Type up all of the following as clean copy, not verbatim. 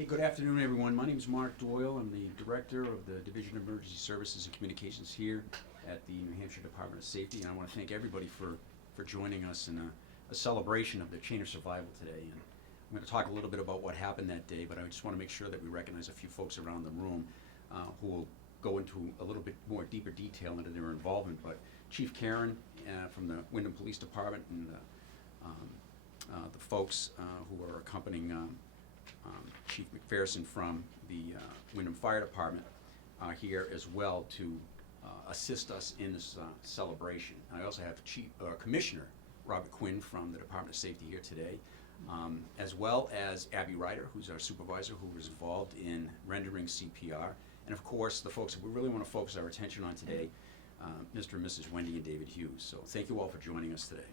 Hey, good afternoon, everyone. My name is Mark Doyle. I'm the Director of the Division of Emergency Services and Communications here at the New Hampshire Department of Safety. And I want to thank everybody for joining us in a celebration of the chain of survival today. And I'm going to talk a little bit about what happened that day, but I just want to make sure that we recognize a few folks around the room who will go into a little bit more deeper detail into their involvement. But Chief Karen from the Windham Police Department and the folks who are accompanying Chief McPherson from the Windham Fire Department here as well to assist us in this celebration. I also have Commissioner Robert Quinn from the Department of Safety here today, as well as Abby Rider, who's our supervisor, who was involved in rendering CPR, and of course the folks that we really want to focus our attention on today, Mr. and Mrs. Wendy and David Hughes. So thank you all for joining us today.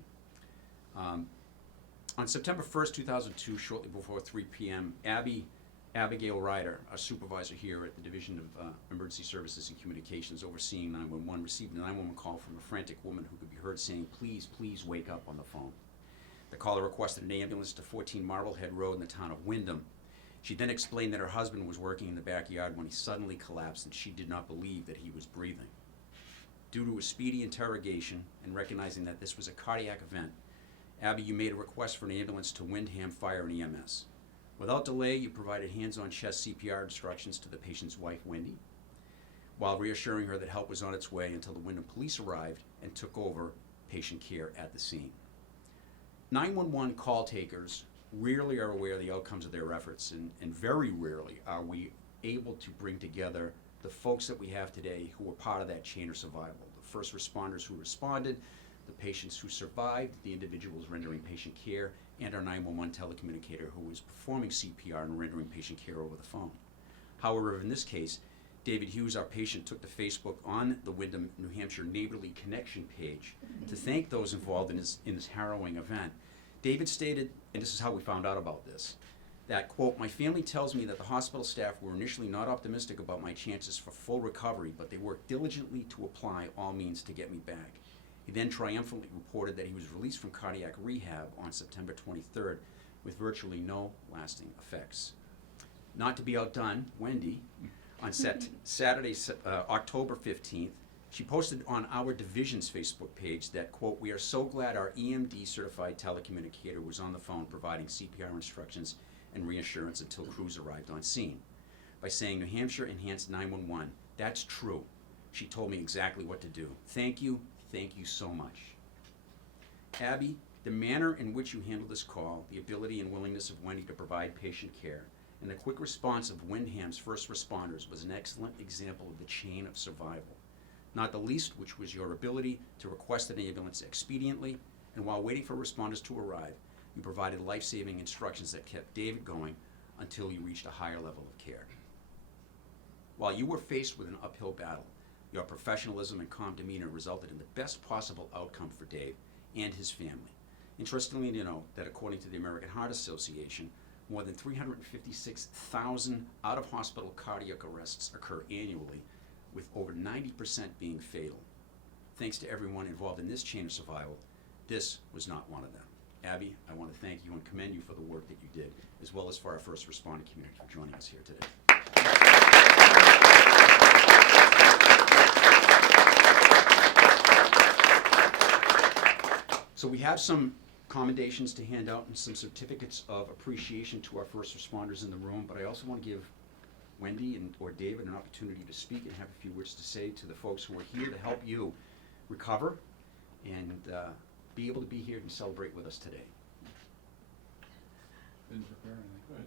On September 1st, 2002, shortly before 3 p.m., Abigail Rider, a supervisor here at the Division of Emergency Services and Communications overseeing 911, received a 911 call from a frantic woman who could be heard saying, "Please, please wake up," on the phone. The caller requested an ambulance to 14 Marblehead Road in the town of Windham. She then explained that her husband was working in the backyard when he suddenly collapsed and she did not believe that he was breathing. Due to a speedy interrogation and recognizing that this was a cardiac event, Abby, you made a request for an ambulance to Windham Fire and EMS. Without delay, you provided hands-on chest CPR instructions to the patient's wife, Wendy, while reassuring her that help was on its way until the Windham Police arrived and took over patient care at the scene. 911 call takers rarely are aware of the outcomes of their efforts, and very rarely are we able to bring together the folks that we have today who were part of that chain of survival. The first responders who responded, the patients who survived, the individuals rendering patient care, and our 911 telecommunicator who was performing CPR and rendering patient care over the phone. However, in this case, David Hughes, our patient, took to Facebook on the Windham, New Hampshire Neighborly Connection page to thank those involved in this harrowing event. David stated, and this is how we found out about this, that, quote, "My family tells me that the hospital staff were initially not optimistic about my chances for full recovery, but they worked diligently to apply all means to get me back." He then triumphantly reported that he was released from cardiac rehab on September 23rd with virtually no lasting effects. Not to be outdone, Wendy, on Saturday, October 15th, she posted on our division's Facebook page that, quote, "We are so glad our EMD certified telecommunicator was on the phone providing CPR instructions and reassurance until crews arrived on scene," by saying, "New Hampshire Enhanced 911, that's true. She told me exactly what to do. Thank you so much." Abby, the manner in which you handled this call, the ability and willingness of Wendy to provide patient care, and the quick response of Windham's first responders was an excellent example of the chain of survival. Not the least which was your ability to request an ambulance expediently, and while waiting for responders to arrive, you provided life-saving instructions that kept David going until you reached a higher level of care. While you were faced with an uphill battle, your professionalism and calm demeanor resulted in the best possible outcome for Dave and his family. Interestingly to note that according to the American Heart Association, more than 356,000 out-of-hospital cardiac arrests occur annually, with over 90% being fatal. Thanks to everyone involved in this chain of survival, this was not one of them. Abby, I want to thank you and commend you for the work that you did, as well as for our first responder community for joining us here today. So we have some commendations to hand out and some certificates of appreciation to our first responders in the room, but I also want to give Wendy or David an opportunity to speak and have a few words to say to the folks who are here to help you recover and be able to be here and celebrate with us today. Didn't prepare anything.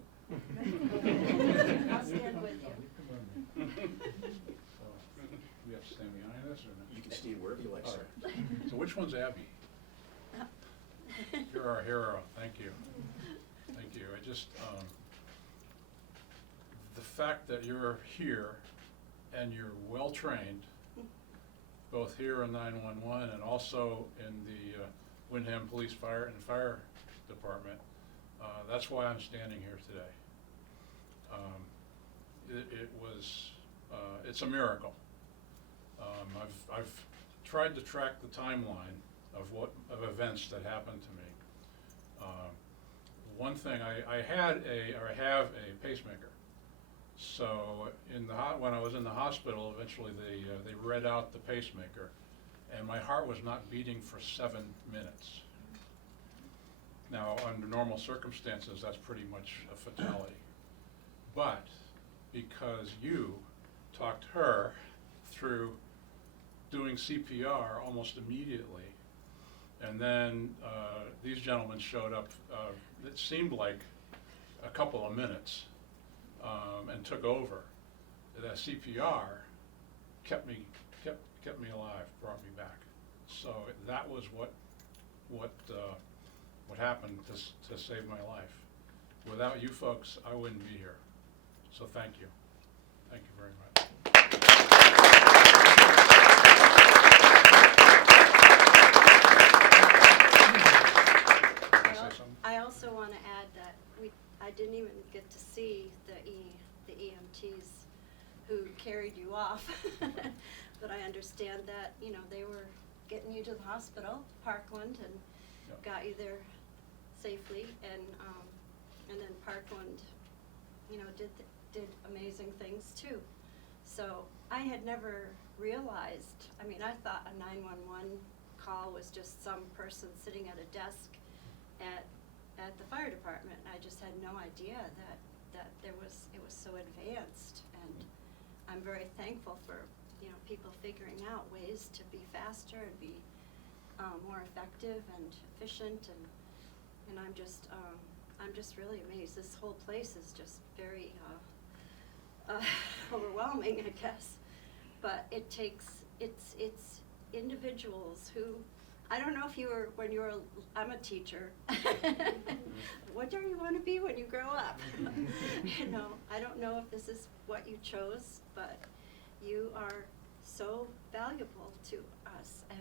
Good. I'll stand with you. We have to stand behind us or not? You can stand wherever you like, All sir. right. So which one's Abby? You're our hero. Thank you. Thank you. I just, the fact that you're here and you're well-trained, both here in 911 and also in the Windham Police Fire Department, that's why I'm standing here today. It's a miracle. I've tried to track the timeline of events that happened to me. one thing, I have a pacemaker. So when I was in the hospital, eventually they read out the pacemaker, and my heart was not beating for 7 minutes. Now, under normal circumstances, that's pretty much a fatality. But because you talked her through doing CPR almost immediately, and then these gentlemen showed up, it seemed like a couple of minutes, and took over. That CPR kept me alive, brought me back. So that was what happened to save my life. Without you folks, I wouldn't be here. So thank you. Thank you very much. I also want to add that I didn't even get to see the EMTs who carried you off, but I understand that, you know, they were getting you to the hospital, Parkland, and Yep. got you there safely, and then Parkland, you know, did amazing things too. So I had never realized, I mean, I thought a 911 call was just some person sitting at a desk at the fire department. I just had no idea that it was so advanced, and I'm very thankful for, you know, people figuring out ways to be faster and be more effective and efficient, and I'm just really amazed. This whole place is just very overwhelming, I guess. But it's individuals who, I don't know if I'm a teacher. What do you want to be when you grow up? You know, I don't know if this is what you chose, but you are so valuable to us, and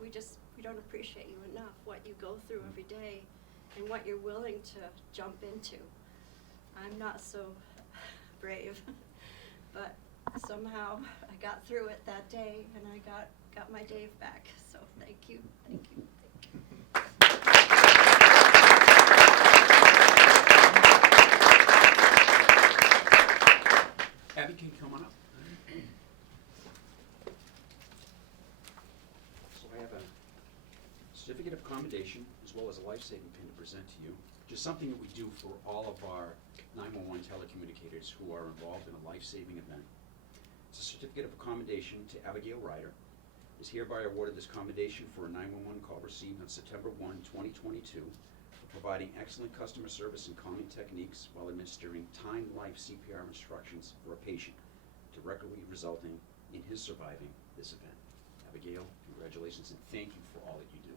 we don't appreciate you enough, what you go through every day and what you're willing to jump into. I'm not so brave, but somehow I got through it that day, and I got my Dave back. So thank you, thank you, thank you. Abby, can you come on up? So I have a certificate of commendation as well as a life-saving pin to present to you. Just something that we do for all of our 911 telecommunicators who are involved in a life-saving event. It's a certificate of commendation to Abigail Rider. Is hereby awarded this commendation for a 911 call received on September 1, 2022 for providing excellent customer service and calming techniques while administering time-life CPR instructions for a patient, directly resulting in his surviving this event. Abigail, congratulations and thank you for all that you do.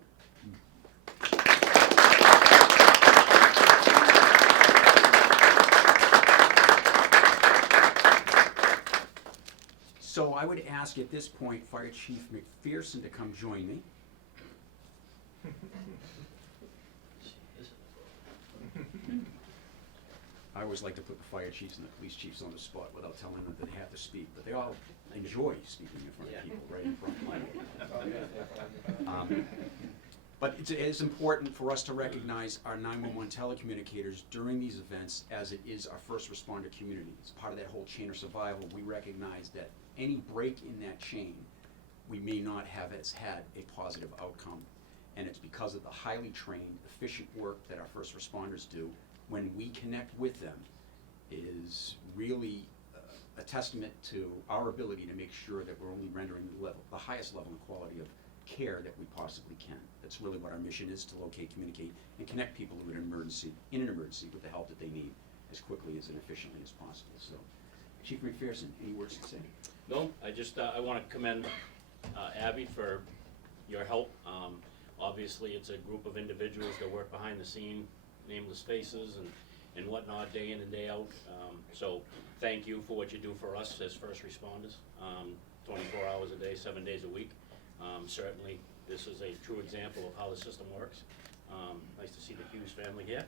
So I would ask at this point Fire Chief McPherson to come join me. I always like to put the fire chiefs and the police chiefs on the spot without telling them that they have to speak, but they all enjoy speaking in front of people right in front of me. But it is important for us to recognize our 911 telecommunicators during these events, as it is our first responder community. It's part of that whole chain of survival. We recognize that any break in that chain, we may not have as had a positive outcome. And it's because of the highly trained, efficient work that our first responders do. When we connect with them, it is really a testament to our ability to make sure that we're only rendering the highest level and quality of care that we possibly can. That's really what our mission is, to locate, communicate, and connect people who are in an emergency with the help that they need as quickly as and efficiently as possible. So, Chief McPherson, any words to say? No, I just I want to commend Abby for your help. Obviously, it's a group of individuals that work behind the scene, nameless faces and whatnot, day in and day out. So thank you for what you do for us as first responders, 24 hours a day, 7 days a week. Certainly, this is a true example of how the system works. Nice to see the Hughes family here.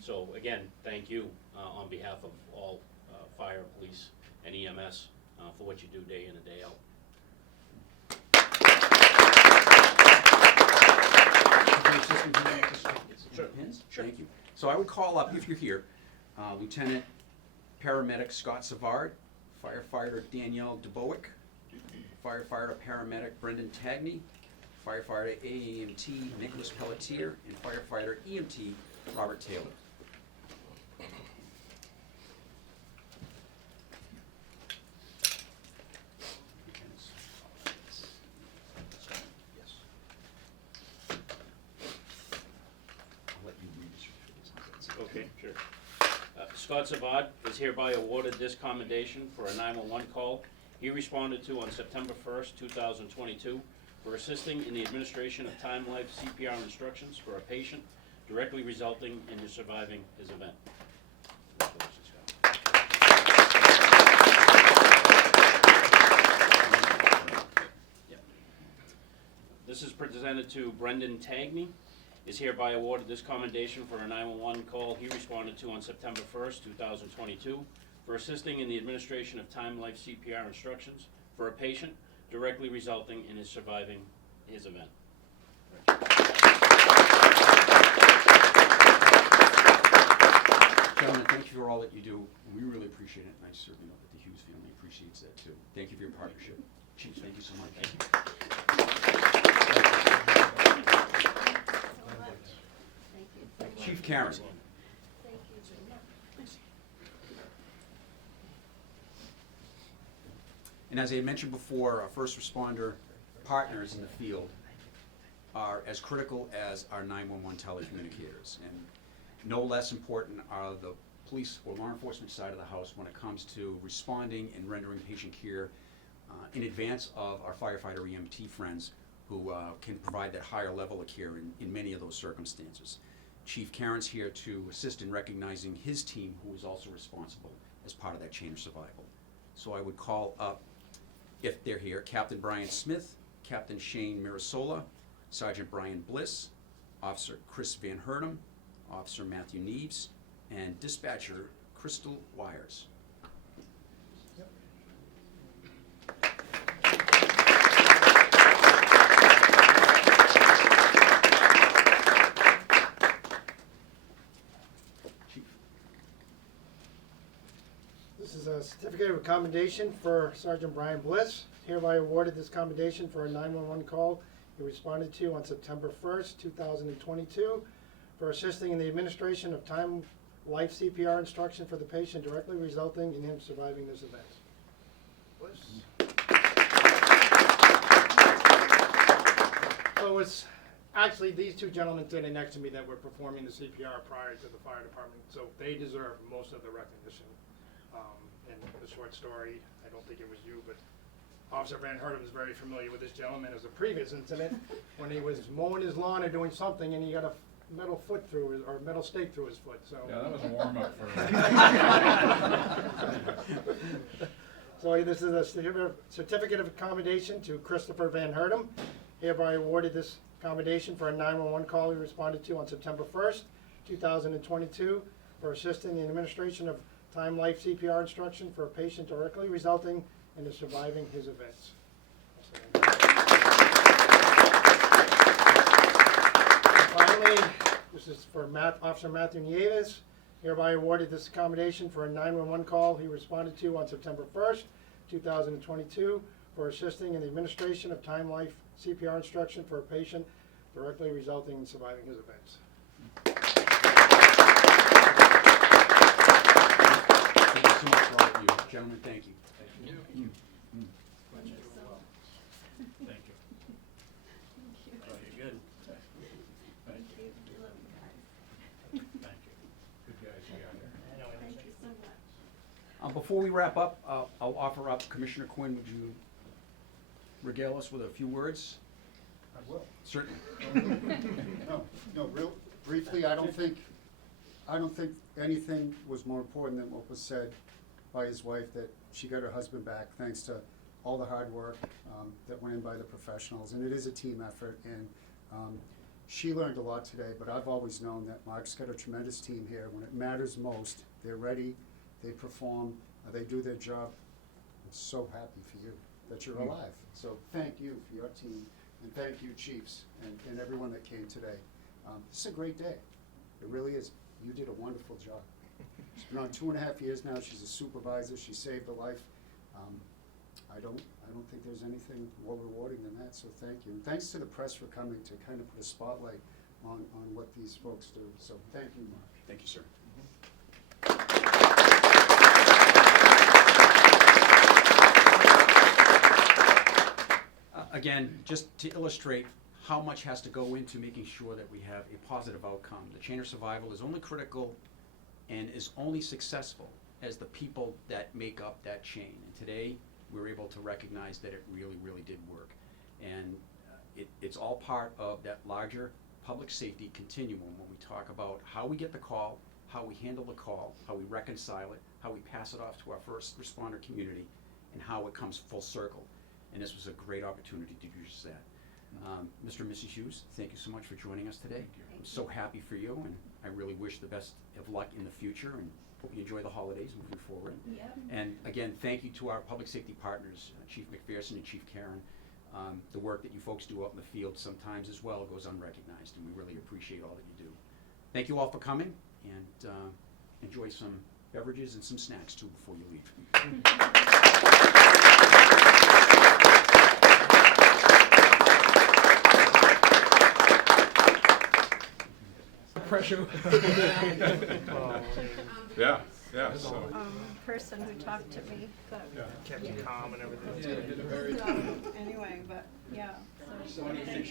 So again, thank you on behalf of all fire, police, and EMS for what you do day in and day out. Assistant Supervisor, Sure. pins? Sure. Thank you. So I would call up, if you're here, Lieutenant Paramedic Scott Savard, Firefighter Danielle DeBowick, Firefighter Paramedic Brendan Tagney, Firefighter AEMT Nicholas Pelletier, and Firefighter EMT Robert Taylor. Okay, sure. Scott Savard is hereby awarded this commendation for a 911 call he responded to on September 1st, 2022, for assisting in the administration of time-life CPR instructions for a patient, directly resulting in his surviving his event. Congratulations, Scott. Yep. This is presented to Brendan Tagney. Is hereby awarded this commendation for a 911 call he responded to on September 1st, 2022, for assisting in the administration of time-life CPR instructions for a patient, directly resulting in his surviving his event. Gentlemen, thank you for all that you do. We really appreciate it, and I certainly know that the Hughes family appreciates that too. Thank you for your partnership. Chief, thank you so much. Thank you. Chief Karen. Thank you, Jim. And as I mentioned before, our first responder partners in the field are as critical as our 911 telecommunicators. And no less important are the police or law enforcement side of the house when it comes to responding and rendering patient care in advance of our firefighter EMT friends who can provide that higher level of care in many of those circumstances. Chief Karen's here to assist in recognizing his team, who is also responsible as part of that chain of survival. So I would call up, if they're here, Captain Brian Smith, Captain Shane Mirasola, Sergeant Brian Bliss, Officer Chris Van Hertem, Officer Matthew Neves, and Dispatcher Crystal Wires. This is a certificate of commendation for Sergeant Brian Bliss. Hereby awarded this commendation for a 911 call he responded to on September 1st, 2022, for assisting in the administration of time life CPR instruction for the patient, directly resulting in him surviving this event. Bliss. So it's actually these two gentlemen standing next to me that were performing the CPR prior to the fire department, so they deserve most of the recognition. In the short story, I don't think it was you, but Officer Van Hertem is very familiar with this gentleman as a previous incident when he was mowing his lawn or doing something and he got a metal foot through his, or metal stake through his foot, so. Yeah, that was a warm-up for So this is a certificate of commendation to Christopher Van Hertem. Hereby awarded this commendation for a 911 call he responded to on September 1st, 2022, for assisting in the administration of time life CPR instruction for a patient, directly resulting in the surviving his events. And finally, this is for Officer Matthew Nieves. Hereby awarded this commendation for a 911 call he responded to on September 1st, 2022, for assisting in the administration of time life CPR instruction for a patient, directly resulting in surviving his events. Thank you so much for all of you. Gentlemen, thank you. Thank you. Thank you. Oh, you're good. Thank you. Thank you. Good guys you got here. Thank you so much. Before we wrap up, I'll offer up Commissioner Quinn. Would you regale us with a few words? I will. Certainly. No, real briefly, I don't think anything was more important than what was said by his wife, that she got her husband back thanks to all the hard work that went in by the professionals, and it is a team effort, and she learned a lot today, but I've always known that Mark's got a tremendous team here. When it matters most, they're ready, they perform, they do their job. I'm so happy for you that you're alive. So thank you for your team, and thank you, chiefs, and everyone that came today. This is a great day. It really is. you did a wonderful job. She's been on 2.5 years now. She's a supervisor. She saved a life. I don't think there's anything more rewarding than that, so thank you. And thanks to the press for coming to kind of put a spotlight on what these folks do. So thank you, Mark. Thank you, sir. Again, just to illustrate how much has to go into making sure that we have a positive outcome. The chain of survival is only critical and is only successful as the people that make up that chain. And today, we're able to recognize that it really, really did work. And it's all part of that larger public safety continuum when we talk about how we get the call, how we handle the call, how we reconcile it, how we pass it off to our first responder community, and how it comes full circle. And this was a great opportunity to do just that. Mr. and Mrs. Hughes, thank you so much for joining us today. I'm so happy for you, and I really wish the best of luck in the future, and hope you enjoy the holidays moving forward. Yep. And again, thank you to our public safety partners, Chief McPherson and Chief Karen. The work that you folks do out in the field sometimes as well goes unrecognized, and we really appreciate all that you do. Thank you all for coming, and enjoy some beverages and some snacks too before you leave. Pressure. Yeah, yeah, so. Person who talked to me, but, Kept you calm and everything. so, anyway, but, yeah. So Can you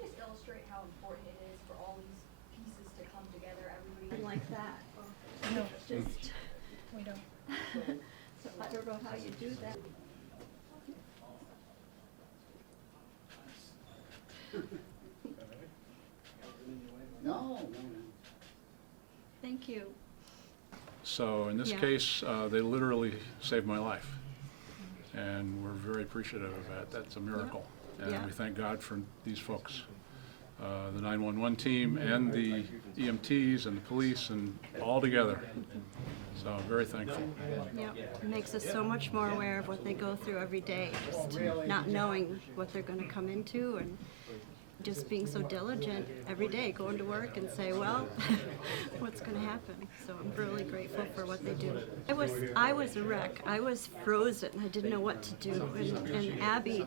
just illustrate how important it is for all these pieces to come together, everybody? like that. No, Just, we don't. so I don't know how you do that. No. Thank you. So in this Yeah. case, they literally saved my life. And we're very appreciative of that. That's a miracle. And Yeah. we thank God for these folks. The 911 team and the EMTs and the police and all together. So I'm very thankful. Yeah, it makes us so much more aware of what they go through every day, just not knowing what they're gonna come into and just being so diligent every day, going to work and say, well, what's gonna happen? So I'm really grateful for what they do. I was a wreck. I was frozen. I didn't know what to do. And Abby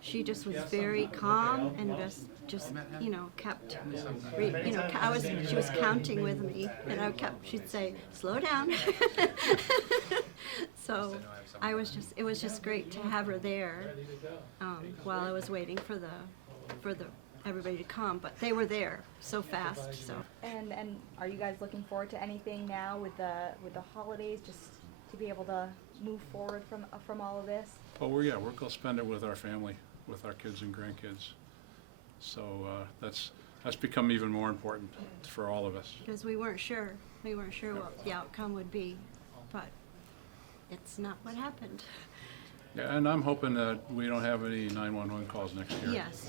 she just was very calm and just kept, she was counting with me, and she'd say, slow down. So it was just great to have her there while I was waiting for everybody to come, but they were there so fast, so. And are you guys looking forward to anything now with the holidays, just to be able to move forward from all of this? But we're going to spend it with our family, with our kids and grandkids. So that's become even more important for all of us. Because we weren't sure what the outcome would be, but it's not what happened. Yeah, and I'm hoping that we don't have any 911 calls next year. Yes.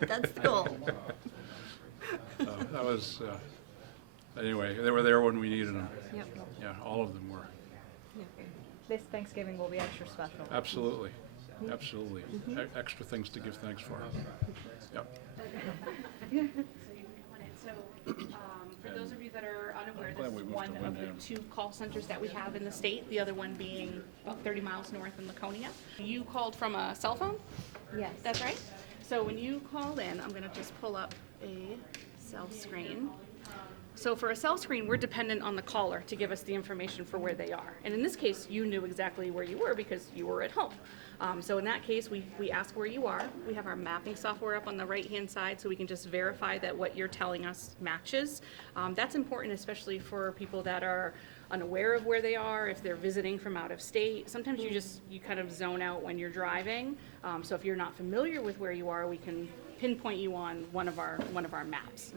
That's the goal. That was, anyway, they were there when we needed them. Yep. Yeah, all of them were. Yep. This Thanksgiving will be extra special. Absolutely, absolutely. Extra things to give thanks for. Yep. For those of you that are unaware, glad we this is moved one to of the Windham. 2 call centers that we have in the state, the other one being about 30 miles north in Laconia. You called from a cell phone? Yes. That's right. So when you called in, I'm gonna just pull up a cell screen. So for a cell screen, we're dependent on the caller to give us the information for where they are. And in this case, you knew exactly where you were because you were at home. So in that case, we ask where you are. We have our mapping software up on the right-hand side so we can just verify that what you're telling us matches. That's important, especially for people that are unaware of where they are, if they're visiting from out of state. Sometimes you kind of zone out when you're driving. So if you're not familiar with where you are, we can pinpoint you on one of our maps.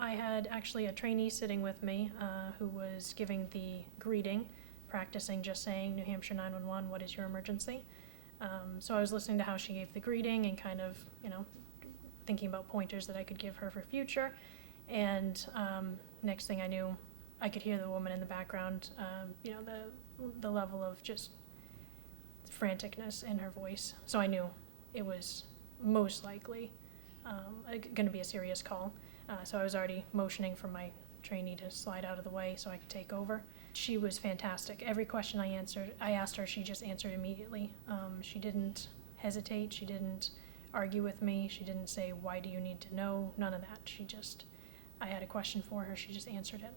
I had had actually a trainee sitting with me who was giving the greeting, practicing just saying, New Hampshire 911, what is your emergency? So I was listening to how she gave the greeting and kind of, thinking about pointers that I could give her for future. And next thing I knew, I could hear the woman in the background, the level of just franticness in her voice. So I knew it was most likely going to be a serious call. So I was already motioning for my trainee to slide out of the way so I could take over. She was fantastic. Every question I asked her, she just answered immediately. She didn't hesitate. She didn't argue with me. She didn't say, why do you need to know? None of that. I had a question for her. She just answered it.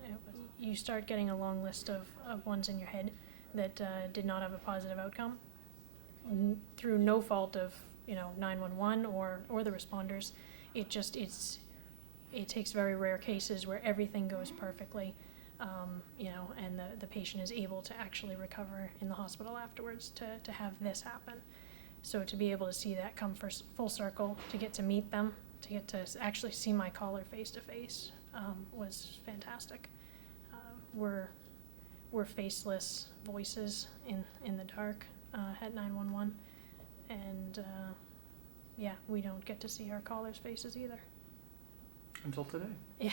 You start getting a long list of ones in your head that did not have a positive outcome through no fault of 911 or the responders. It takes very rare cases where everything goes perfectly, and the patient is able to actually recover in the hospital afterwards to have this happen. So to be able to see that come full circle, to get to meet them, to get to actually see my caller face to face was fantastic. We're faceless voices in the dark at 911, and we don't get to see our callers' faces either. Until today. Yeah.